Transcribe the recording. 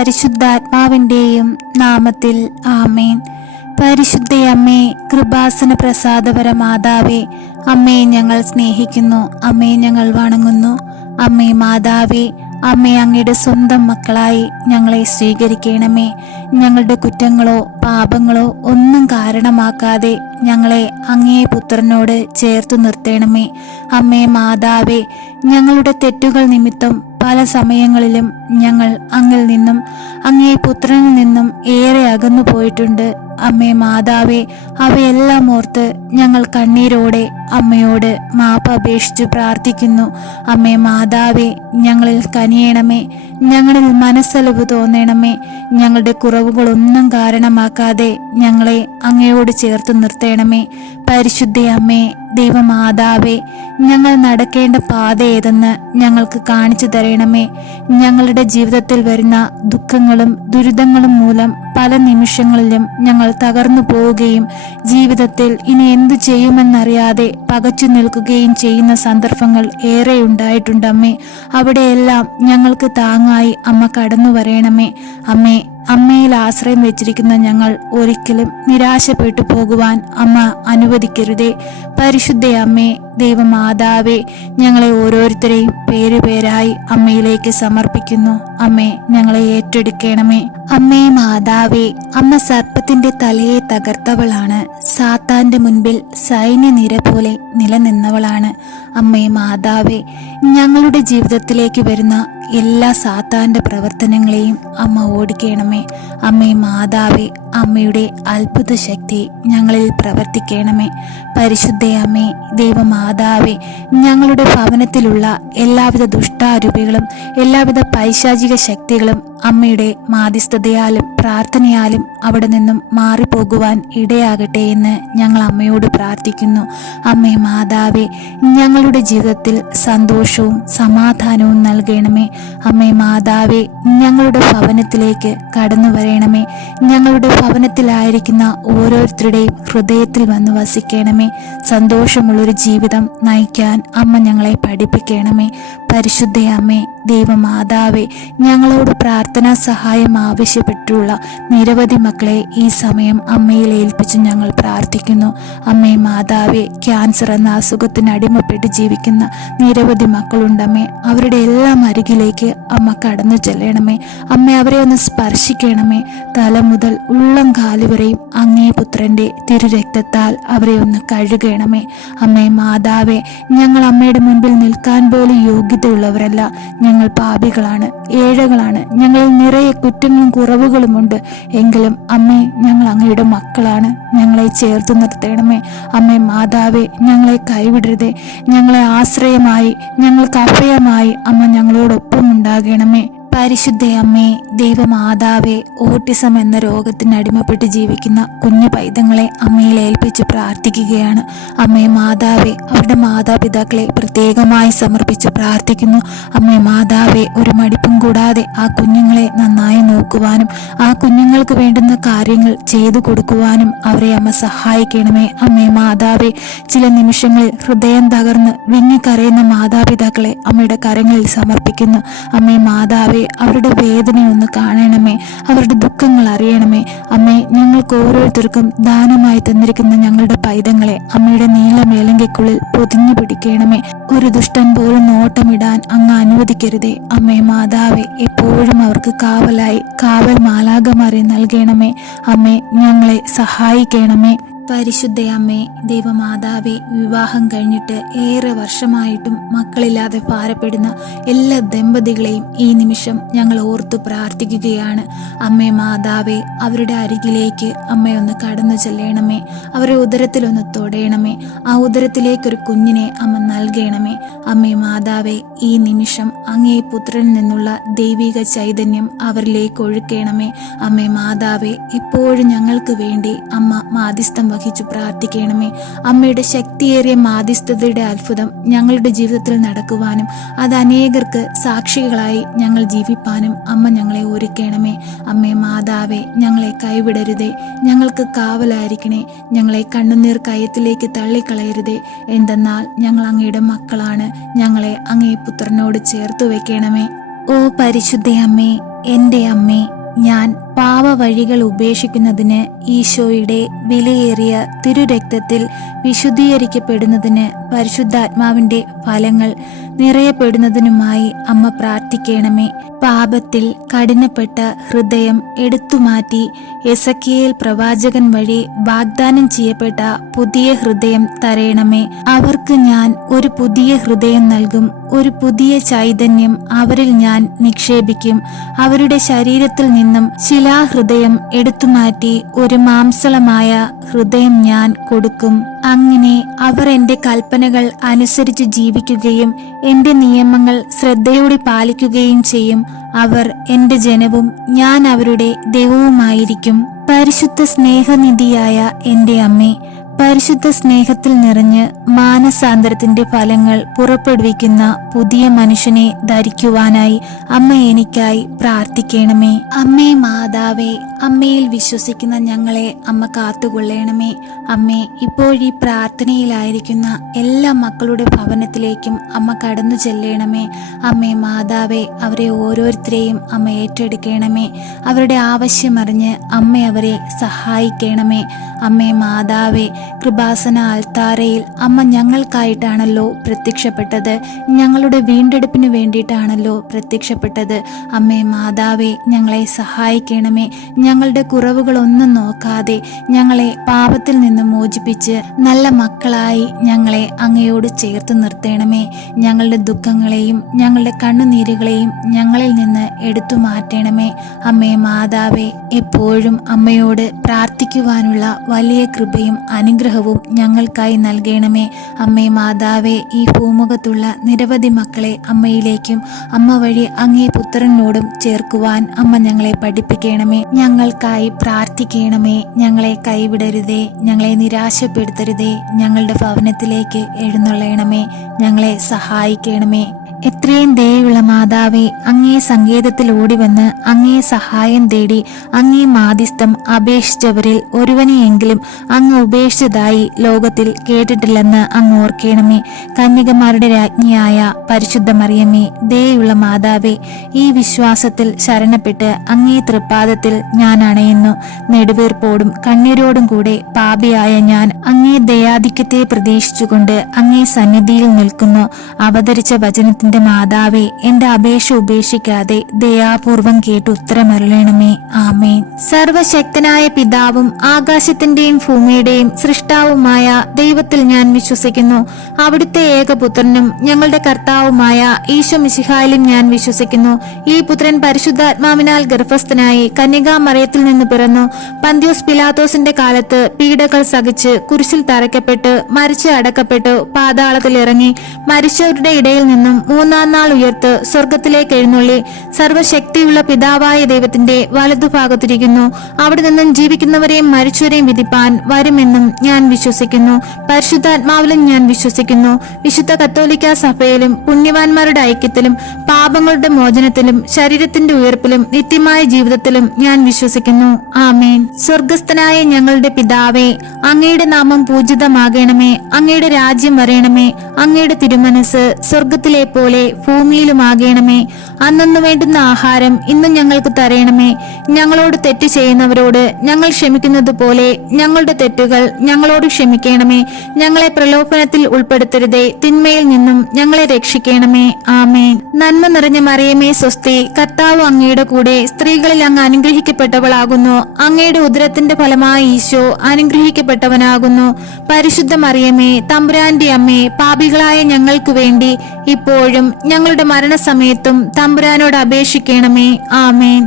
പരിശുദ്ധാത്മാവിൻ്റെയും നാമത്തിൽ ആമേൻ. പരിശുദ്ധയമ്മേ, കൃപാസന പ്രസാദപര മാതാവേ, അമ്മേ ഞങ്ങൾ സ്നേഹിക്കുന്നു, അമ്മേ ഞങ്ങൾ വണങ്ങുന്നു. അമ്മേ മാതാവേ, അമ്മേ അങ്ങയുടെ സ്വന്തം മക്കളായി ഞങ്ങളെ സ്വീകരിക്കണമേ. ഞങ്ങളുടെ കുറ്റങ്ങളോ പാപങ്ങളോ ഒന്നും കാരണമാക്കാതെ ഞങ്ങളെ അങ്ങേ പുത്രനോട് ചേർത്തു നിർത്തണമേ. അമ്മേ മാതാവേ, ഞങ്ങളുടെ തെറ്റുകൾ നിമിത്തം പല സമയങ്ങളിലും ഞങ്ങൾ അങ്ങിൽ നിന്നും അങ്ങേ പുത്രനിൽ നിന്നും ഏറെ അകന്നു പോയിട്ടുണ്ട്. അമ്മേ മാതാവേ, അവയെല്ലാം ഓർത്ത് ഞങ്ങൾ കണ്ണീരോടെ അമ്മയോട് മാപ്പ് അപേക്ഷിച്ചു പ്രാർത്ഥിക്കുന്നു. അമ്മേ മാതാവേ, ഞങ്ങളിൽ കനിയണമേ, ഞങ്ങളിൽ മനസ്സലിവ് തോന്നണമേ. ഞങ്ങളുടെ കുറവുകളൊന്നും കാരണമാക്കാതെ ഞങ്ങളെ അങ്ങയോട് ചേർത്ത് നിർത്തണമേ. പരിശുദ്ധ അമ്മേ, ദൈവമാതാവേ, ഞങ്ങൾ നടക്കേണ്ട പാത ഏതെന്ന് ഞങ്ങൾക്ക് കാണിച്ചു തരണമേ. ഞങ്ങളുടെ ജീവിതത്തിൽ വരുന്ന ദുഃഖങ്ങളും ദുരിതങ്ങളും മൂലം പല നിമിഷങ്ങളിലും ഞങ്ങൾ തകർന്നു പോവുകയും ജീവിതത്തിൽ ഇനി എന്തു ചെയ്യുമെന്നറിയാതെ പകച്ചു നിൽക്കുകയും ചെയ്യുന്ന സന്ദർഭങ്ങൾ ഏറെ ഉണ്ടായിട്ടുണ്ടമ്മേ. അവിടെയെല്ലാം ഞങ്ങൾക്ക് താങ്ങായി അമ്മ കടന്നു വരയണമേ. അമ്മേ, അമ്മയിൽ ആശ്രയം വെച്ചിരിക്കുന്ന ഞങ്ങൾ ഒരിക്കലും നിരാശപ്പെട്ടു പോകുവാൻ അമ്മ അനുവദിക്കരുതേ. പരിശുദ്ധ അമ്മേ, ദൈവമാതാവേ, ഞങ്ങളെ ഓരോരുത്തരെയും പേരുപേരായി അമ്മയിലേക്ക് സമർപ്പിക്കുന്നു. അമ്മേ, ഞങ്ങളെ ഏറ്റെടുക്കണമേ. അമ്മേ മാതാവേ, അമ്മ സർപ്പത്തിന്റെ തലയെ തകർത്തവളാണ്. സാത്താന്റെ മുൻപിൽ സൈന്യനിര പോലെ നിലനിന്നവളാണ്. അമ്മേ മാതാവേ, ഞങ്ങളുടെ ജീവിതത്തിലേക്ക് വരുന്ന എല്ലാ സാത്താന്റെ പ്രവർത്തനങ്ങളെയും അമ്മ ഓടിക്കണമേ. അമ്മേ മാതാവേ, അമ്മയുടെ അത്ഭുത ശക്തി ഞങ്ങളിൽ പ്രവർത്തിക്കണമേ. പരിശുദ്ധ അമ്മേ, ദൈവമാതാവേ, ഞങ്ങളുടെ ഭവനത്തിലുള്ള എല്ലാവിധ ദുഷ്ടാരൂപികളും എല്ലാവിധ പൈശാചിക ശക്തികളും അമ്മയുടെ മാധ്യസ്ഥതയാലും പ്രാർത്ഥനയാലും അവിടെ നിന്നും മാറിപ്പോകുവാൻ ഇടയാകട്ടെ എന്ന് ഞങ്ങൾ അമ്മയോട് പ്രാർത്ഥിക്കുന്നു. അമ്മേ മാതാവേ, ഞങ്ങളുടെ ജീവിതത്തിൽ സന്തോഷവും സമാധാനവും നൽകണമേ. അമ്മേ മാതാവേ, ഞങ്ങളുടെ ഭവനത്തിലേക്ക് കടന്നു വരയണമേ. ഞങ്ങളുടെ ഭവനത്തിലായിരിക്കുന്ന ഓരോരുത്തരുടെയും ഹൃദയത്തിൽ വന്ന് വസിക്കണമേ. സന്തോഷമുള്ളൊരു ജീവിതം നയിക്കാൻ അമ്മ ഞങ്ങളെ പഠിപ്പിക്കണമേ. പരിശുദ്ധ അമ്മേ, ദൈവമാതാവേ, ഞങ്ങളോട് പ്രാർത്ഥനാ സഹായം ആവശ്യപ്പെട്ടുള്ള നിരവധി മക്കളെ ഈ സമയം അമ്മയിൽ ഏൽപ്പിച്ച് ഞങ്ങൾ പ്രാർത്ഥിക്കുന്നു. അമ്മേ മാതാവേ, ക്യാൻസർ എന്ന അസുഖത്തിന് അടിമപ്പെട്ട് ജീവിക്കുന്ന നിരവധി മക്കളുണ്ടമ്മേ. അവരുടെ എല്ലാം അരികിലേക്ക് അമ്മ കടന്നു ചെല്ലണമേ. അമ്മ അവരെ ഒന്ന് സ്പർശിക്കണമേ. തല മുതൽ ഉള്ളം കാലുവരെയും അങ്ങേ പുത്രന്റെ തിരുരക്തത്താൽ അവരെ ഒന്ന് കഴുകണമേ. അമ്മേ മാതാവേ, ഞങ്ങൾ അമ്മയുടെ മുൻപിൽ നിൽക്കാൻ പോലും യോഗ്യതയുള്ളവരല്ല. ഞങ്ങൾ പാപികളാണ്, ഏഴകളാണ്. ഞങ്ങളിൽ നിറയെ കുറ്റങ്ങളും കുറവുകളുമുണ്ട്. എങ്കിലും അമ്മേ, ഞങ്ങൾ അങ്ങയുടെ മക്കളാണ്. ഞങ്ങളെ ചേർത്ത് നിർത്തണമേ. അമ്മേ മാതാവേ, ഞങ്ങളെ കൈവിടരുതേ. ഞങ്ങളെ ആശ്രയമായി, ഞങ്ങൾക്ക് അഭയമായി അമ്മ ഞങ്ങളോടൊപ്പം ഉണ്ടാകണമേ. പരിശുദ്ധ അമ്മേ, ദൈവമാതാവേ, ഓട്ടിസം എന്ന രോഗത്തിന് അടിമപ്പെട്ട് ജീവിക്കുന്ന കുഞ്ഞു പൈതങ്ങളെ അമ്മയിൽ ഏൽപ്പിച്ച് പ്രാർത്ഥിക്കുകയാണ്. അമ്മേ മാതാവേ, അവരുടെ മാതാപിതാക്കളെ പ്രത്യേകമായി സമർപ്പിച്ച് പ്രാർത്ഥിക്കുന്നു. അമ്മേ മാതാവേ, ഒരു മടിപ്പും കൂടാതെ ആ കുഞ്ഞുങ്ങളെ നന്നായി നോക്കുവാനും ആ കുഞ്ഞുങ്ങൾക്ക് വേണ്ടുന്ന കാര്യങ്ങൾ ചെയ്തു കൊടുക്കുവാനും അവരെ അമ്മ സഹായിക്കണമേ. അമ്മേ മാതാവേ, ചില നിമിഷങ്ങളിൽ ഹൃദയം തകർന്ന് വിങ്ങിക്കരയുന്ന മാതാപിതാക്കളെ അമ്മയുടെ കരങ്ങളിൽ സമർപ്പിക്കുന്നു. അമ്മേ മാതാവേ, അവരുടെ വേദനയൊന്ന് കാണണമേ. അവരുടെ ദുഃഖങ്ങൾ അറിയണമേ. അമ്മേ, ഞങ്ങൾക്ക് ഓരോരുത്തർക്കും ദാനമായി തന്നിരിക്കുന്ന ഞങ്ങളുടെ പൈതങ്ങളെ അമ്മയുടെ നീല മേലങ്കയ്ക്കുള്ളിൽ പൊതിഞ്ഞു പിടിക്കണമേ. ഒരു ദുഷ്ടൻ പോലും നോട്ടമിടാൻ അങ്ങ് അനുവദിക്കരുതേ. അമ്മേ മാതാവേ, എപ്പോഴും അവർക്ക് കാവലായി കാവൽ മാലാഖമാരെ നൽകണമേ. അമ്മേ, ഞങ്ങളെ സഹായിക്കണമേ. പരിശുദ്ധ അമ്മേ, ദൈവമാതാവേ, വിവാഹം കഴിഞ്ഞിട്ട് ഏറെ വർഷമായിട്ടും മക്കളില്ലാതെ ഭാരപ്പെടുന്ന എല്ലാ ദമ്പതികളെയും ഈ നിമിഷം ഞങ്ങൾ ഓർത്തു പ്രാർത്ഥിക്കുകയാണ്. അമ്മേ മാതാവേ, അവരുടെ അരികിലേക്ക് അമ്മയൊന്ന് കടന്നു ചെല്ലണമേ. അവരുടെ ഉദരത്തിലൊന്ന് തൊടയണമേ. ആ ഉദരത്തിലേക്കൊരു കുഞ്ഞിനെ അമ്മ നൽകണമേ. അമ്മേ മാതാവേ, ഈ നിമിഷം അങ്ങേ പുത്രനിൽ നിന്നുള്ള ദൈവിക ചൈതന്യം അവരിലേക്ക് ഒഴുക്കണമേ. അമ്മേ മാതാവേ, ഇപ്പോഴും ഞങ്ങൾക്ക് വേണ്ടി അമ്മ മാധ്യസ്ഥം വഹിച്ചു പ്രാർത്ഥിക്കണമേ. അമ്മയുടെ ശക്തിയേറിയ മാധ്യസ്ഥതയുടെ അത്ഭുതം ഞങ്ങളുടെ ജീവിതത്തിൽ നടക്കുവാനും അത് അനേകർക്ക് സാക്ഷികളായി ഞങ്ങൾ ജീവിപ്പാനും അമ്മ ഞങ്ങളെ ഒരുക്കണമേ. അമ്മേ മാതാവേ, ഞങ്ങളെ കൈവിടരുതേ. ഞങ്ങൾക്ക് കാവലായിരിക്കണേ. ഞങ്ങളെ കണ്ണുനീർ കയത്തിലേക്ക് തള്ളിക്കളയരുതേ. എന്തെന്നാൽ ഞങ്ങൾ അങ്ങയുടെ മക്കളാണ്. ഞങ്ങളെ അങ്ങേ പുത്രനോട് ചേർത്തു വെക്കണമേ. ഓ പരിശുദ്ധ അമ്മേ, എൻ്റെ അമ്മേ, ഞാൻ പാപവഴികൾ ഉപേക്ഷിക്കുന്നതിന്, ഈശോയുടെ വിലയേറിയ തിരുരക്തത്തിൽ വിശുദ്ധീകരിക്കപ്പെടുന്നതിന്, പരിശുദ്ധാത്മാവിൻ്റെ ഫലങ്ങൾ നിറയപ്പെടുന്നതിനുമായി അമ്മ പ്രാർത്ഥിക്കണമേ. പാപത്തിൽ കഠിനപ്പെട്ട ഹൃദയം എടുത്തുമാറ്റി എസക്കിയേൽ പ്രവാചകൻ വഴി വാഗ്ദാനം ചെയ്യപ്പെട്ട പുതിയ ഹൃദയം തരയണമേ. അവർക്ക് ഞാൻ ഒരു പുതിയ ഹൃദയം നൽകും, ഒരു പുതിയ ചൈതന്യം അവരിൽ ഞാൻ നിക്ഷേപിക്കും. അവരുടെ ശരീരത്തിൽ നിന്നും ശിലാഹൃദയം എടുത്തുമാറ്റി ഒരു മാംസളമായ ഹൃദയം ഞാൻ കൊടുക്കും. അങ്ങനെ അവർ എൻ്റെ കൽപ്പനകൾ അനുസരിച്ച് ജീവിക്കുകയും എൻ്റെ നിയമങ്ങൾ ശ്രദ്ധയോടെ പാലിക്കുകയും ചെയ്യും. അവർ എൻ്റെ ജനവും ഞാൻ അവരുടെ ദൈവവുമായിരിക്കും. പരിശുദ്ധ സ്നേഹനിധിയായ എൻ്റെ അമ്മേ, പരിശുദ്ധ സ്നേഹത്തിൽ നിറഞ്ഞ് മാനസാന്തരത്തിന്റെ ഫലങ്ങൾ പുറപ്പെടുവിക്കുന്ന പുതിയ മനുഷ്യനെ ധരിക്കുവാനായി അമ്മ എനിക്കായി പ്രാർത്ഥിക്കണമേ. അമ്മേ മാതാവേ, അമ്മയിൽ വിശ്വസിക്കുന്ന ഞങ്ങളെ അമ്മ കാത്തുകൊള്ളണമേ. അമ്മേ, ഇപ്പോഴീ പ്രാർത്ഥനയിലായിരിക്കുന്ന എല്ലാ മക്കളുടെ ഭവനത്തിലേക്കും അമ്മ കടന്നു ചെല്ലണമേ. അമ്മേ മാതാവേ, അവരെ ഓരോരുത്തരെയും അമ്മ ഏറ്റെടുക്കണമേ. അവരുടെ ആവശ്യമറിഞ്ഞ് അമ്മ അവരെ സഹായിക്കണമേ. അമ്മേ മാതാവേ, കൃപാസന ആൽത്താരയിൽ അമ്മ ഞങ്ങൾക്കായിട്ടാണല്ലോ പ്രത്യക്ഷപ്പെട്ടത്, ഞങ്ങളുടെ വീണ്ടെടുപ്പിന് വേണ്ടിയിട്ടാണല്ലോ പ്രത്യക്ഷപ്പെട്ടത്. അമ്മേ മാതാവേ, ഞങ്ങളെ സഹായിക്കണമേ. ഞങ്ങളുടെ കുറവുകളൊന്നും നോക്കാതെ ഞങ്ങളെ പാപത്തിൽ നിന്ന് മോചിപ്പിച്ച് നല്ല മക്കളായി ഞങ്ങളെ അങ്ങയോട് ചേർത്ത് നിർത്തണമേ. ഞങ്ങളുടെ ദുഃഖങ്ങളെയും ഞങ്ങളുടെ കണ്ണുനീരുകളെയും ഞങ്ങളിൽ നിന്ന് എടുത്തു മാറ്റണമേ. അമ്മേ മാതാവേ, എപ്പോഴും അമ്മയോട് പ്രാർത്ഥിക്കുവാനുള്ള വലിയ കൃപയും അനുഗ്രഹവും ഞങ്ങൾക്കായി നൽകണമേ. അമ്മേ മാതാവേ, ഈ ഭൂമുഖത്തുള്ള നിരവധി മക്കളെ അമ്മയിലേക്കും അമ്മ വഴി അങ്ങേ പുത്രനോടും ചേർക്കുവാൻ അമ്മ ഞങ്ങളെ പഠിപ്പിക്കണമേ. ഞങ്ങൾക്കായി പ്രാർത്ഥിക്കണമേ. ഞങ്ങളെ കൈവിടരുതേ, ഞങ്ങളെ നിരാശപ്പെടുത്തരുതേ. ഞങ്ങളുടെ ഭവനത്തിലേക്ക് എഴുന്നള്ളണമേ. ഞങ്ങളെ സഹായിക്കണമേ. എത്രയും ദയുള്ള മാതാവേ, അങ്ങേ സങ്കേതത്തിൽ ഓടിവന്ന് അങ്ങേ സഹായം തേടി അങ്ങേ മാധ്യസ്ഥം അപേക്ഷിച്ചവരിൽ ഒരുവനെയെങ്കിലും അങ്ങ് ഉപേക്ഷിച്ചതായി ലോകത്തിൽ കേട്ടിട്ടില്ലെന്ന് അങ്ങ് ഓർക്കണമേ. കന്യകമാരുടെ രാജ്ഞിയായ പരിശുദ്ധ മറിയമ്മേ, ദയുള്ള മാതാവേ, ഈ വിശ്വാസത്തിൽ ശരണപ്പെട്ട് അങ്ങേ തൃപ്പാദത്തിൽ ഞാൻ അണയുന്നു. നെടുവീർപ്പോടും കണ്ണീരോടും കൂടെ പാപിയായ ഞാൻ അങ്ങേ ദയാധിക്യത്തെ പ്രതീക്ഷിച്ചുകൊണ്ട് അങ്ങേ സന്നിധിയിൽ നിൽക്കുന്നു. അവതരിച്ച വചനത്തിന്റെ മാതാവേ, എന്റെ അപേക്ഷ ഉപേക്ഷിക്കാതെ ദയാപൂർവം കേട്ട് ഉത്തരമരുളണമേ. ആമേൻ. സർവശക്തനായ പിതാവും ആകാശത്തിന്റെയും ഭൂമിയുടെയും സൃഷ്ടാവുമായ ദൈവത്തിൽ ഞാൻ വിശ്വസിക്കുന്നു. അവിടുത്തെ ഏകപുത്രനും ഞങ്ങളുടെ കർത്താവുമായ ഈശോ മിശിഹായിലും ഞാൻ വിശ്വസിക്കുന്നു. ഈ പുത്രൻ പരിശുദ്ധാത്മാവിനാൽ ഗർഭസ്ഥനായി കന്യകാമറിയത്തിൽ നിന്ന് പിറന്നു. പന്ത്യോസ് പിലാത്തോസിന്റെ കാലത്ത് പീഡകൾ സഹിച്ച് കുരിശിൽ തറയ്ക്കപ്പെട്ട് മരിച്ച് അടക്കപ്പെട്ടു പാതാളത്തിൽ ഇറങ്ങി മരിച്ചവരുടെ ഇടയിൽ നിന്നും മൂന്നാം നാൾ ഉയർത്ത് സ്വർഗത്തിലേക്ക് എഴുന്നള്ളി സർവശക്തിയുള്ള പിതാവായ ദൈവത്തിന്റെ വലതുഭാഗത്തിരിക്കുന്നു. അവിടെ നിന്നും ജീവിക്കുന്നവരെയും മരിച്ചവരെയും വിധിപ്പാൻ വരുമെന്നും ഞാൻ വിശ്വസിക്കുന്നു. പരിശുദ്ധാത്മാവിലും ഞാൻ വിശ്വസിക്കുന്നു. വിശുദ്ധ കത്തോലിക്കാ സഭയിലും പുണ്യവാന്മാരുടെ ഐക്യത്തിലും പാപങ്ങളുടെ മോചനത്തിലും ശരീരത്തിന്റെ ഉയർപ്പിലും നിത്യമായ ജീവിതത്തിലും ഞാൻ വിശ്വസിക്കുന്നു. ആമേൻ. സ്വർഗസ്ഥനായ ഞങ്ങളുടെ പിതാവേ, അങ്ങയുടെ നാമം പൂജിതമാകണമേ. അങ്ങയുടെ രാജ്യം വരയണമേ. അങ്ങയുടെ തിരുമനസ് സ്വർഗത്തിലെ പോലെ ഭൂമിയിലുമാകണമേ. അന്നു വേണ്ടുന്ന ആഹാരം ഇന്ന് ഞങ്ങൾക്ക് തരയണമേ. ഞങ്ങളോട് തെറ്റ് ചെയ്യുന്നവരോട് ഞങ്ങൾ ക്ഷമിക്കുന്നത് പോലെ ഞങ്ങളുടെ തെറ്റുകൾ ഞങ്ങളോട് ക്ഷമിക്കണമേ. ഞങ്ങളെ പ്രലോഭനത്തിൽ ഉൾപ്പെടുത്തരുതേ, തിന്മയിൽ നിന്നും ഞങ്ങളെ രക്ഷിക്കണമേ. ആമേൻ. നന്മ നിറഞ്ഞ മറിയമേ സ്വസ്തി, കർത്താവ് അങ്ങയുടെ കൂടെ സ്ത്രീകളിൽ അങ്ങ് അനുഗ്രഹിക്കപ്പെട്ടവളാകുന്നു. അങ്ങയുടെ ഉദരത്തിന്റെ ഫലമായി ഈശോ അനുഗ്രഹിക്കപ്പെട്ടവനാകുന്നു. പരിശുദ്ധ മറിയമേ, തമ്പുരാന്റെ അമ്മേ, പാപികളായ ഞങ്ങൾക്ക് വേണ്ടി ഇപ്പോഴും ഞങ്ങളുടെ മരണസമയത്തും തമ്പുരാനോട് അപേക്ഷിക്കണമേ. ആമേൻ.